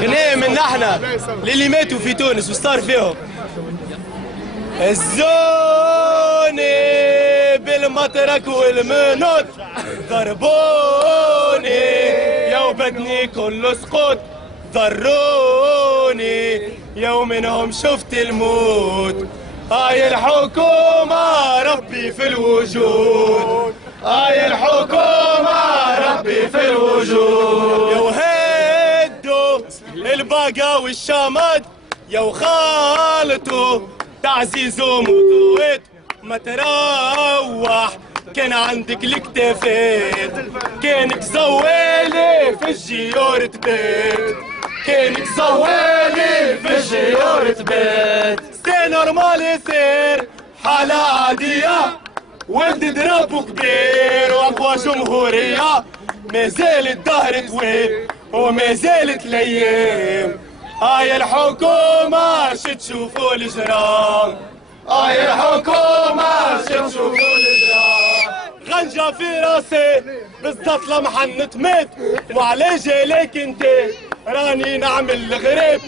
غنية من احنا للي ماتوا في تونس وصار فيهم الزوني بالمطرق والمنوط ضربوني يا وبدني كله سقوط ضروني يوم منهم شفت الموت هاي الحكومة ربي في الوجود هاي الحكومة ربي في الوجود يا وهدوا الباقة والشامات يا وخالطوا تعزيز ومضويت ما تروح كان عندك الكتافات كانك زوالي في الجيور تبات كانك زوالي في الجيور تبات سي نورمال يصير حالة عادية ولد ضربه كبير واقوى جمهورية ما زال الدهر طويل وما زالت الايام هاي الحكومة شتشوفوا الجرام هاي الحكومة شتشوفوا الجرام غنجة في راسي بالضبط لمحة نتمت وعلى جالك انت راني نعمل الغريب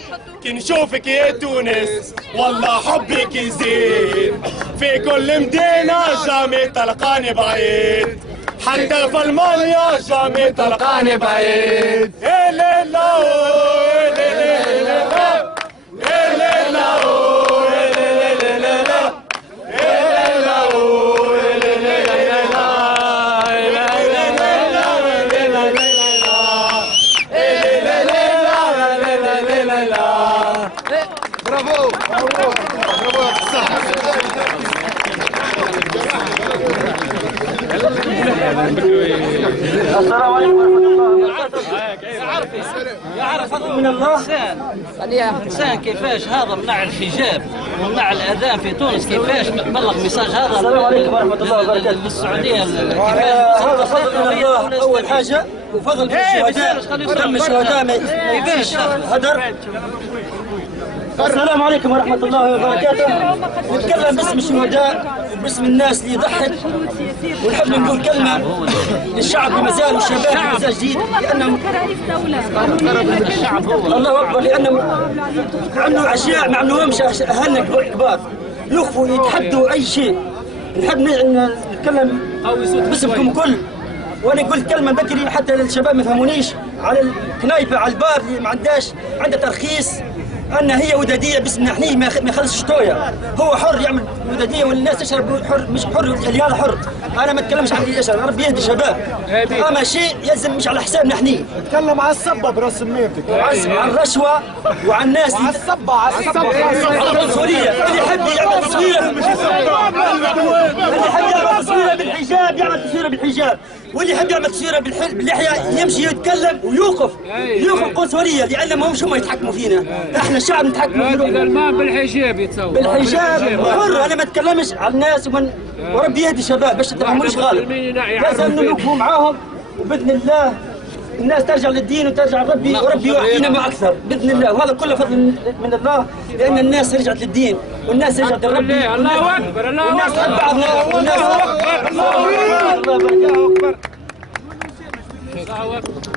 كي نشوفك يا تونس والله حبك يزيد في كل مدينة جامي تلقاني بعيد حتى في المانيا جامي تلقاني بعيد يا ليلا برافو برافو برافو صح السلام عليكم ورحمة الله وبركاته. يعرف فضل من الله إنسان كيفاش هذا منع الحجاب ومنع الأذان في تونس كيفاش بلغ ميساج هذا. السلام عليكم ورحمة الله وبركاته. للسعودية هذا فضل من الله أول حاجة وفضل من الشهداء ودم الشهداء ما فيش هدر. السلام عليكم ورحمة الله وبركاته. نتكلم باسم الشهداء وباسم الناس اللي ضحت ونحب نقول كلمة للشعب اللي مازال والشباب اللي مازال جديد لأنهم الله أكبر لأنهم عملوا أشياء ما عملوهمش أهلنا كبار يخفوا يتحدوا أي شيء. نحب نتكلم باسمكم كل وانا قلت كلمه بكري حتى الشباب ما يفهمونيش على الكنايبه على البار اللي ما عندها ترخيص ان هي وداديه باسم نحنيه ما يخلصش شطويه. هو حر يعمل وداديه والناس تشرب حر مش حر الرجال حر. انا ما اتكلمش عن اللي يشرب ربي يهدي الشباب اما شيء يلزم مش على حساب نحنيه. تكلم على الصبه براس سميتك على الرشوه وعلى الناس على الصبه على العنصريه. اللي يحب يعمل تصوير اللي يحب يعمل تصويره بالحجاب يعمل تصويره بالحجاب واللي يحب يعمل تصويره باللحيه يمشي يتكلم ويوقف القنصليه لان ما همش هم يتحكموا فينا. احنا الشعب نتحكموا فينا. المان بالحجاب يتصور بالحجاب حر. انا ما اتكلمش على الناس وربي يهدي الشباب باش تفهمونيش غلط. لازم نوقفوا معاهم وباذن الله الناس ترجع للدين وترجع لربي وربي يعطينا ما اكثر باذن الله. وهذا كله فضل من الله لان الناس رجعت للدين والناس رجعت لربي. الله اكبر الله اكبر. الناس تحب بعضنا والناس الله اكبر. الله اكبر.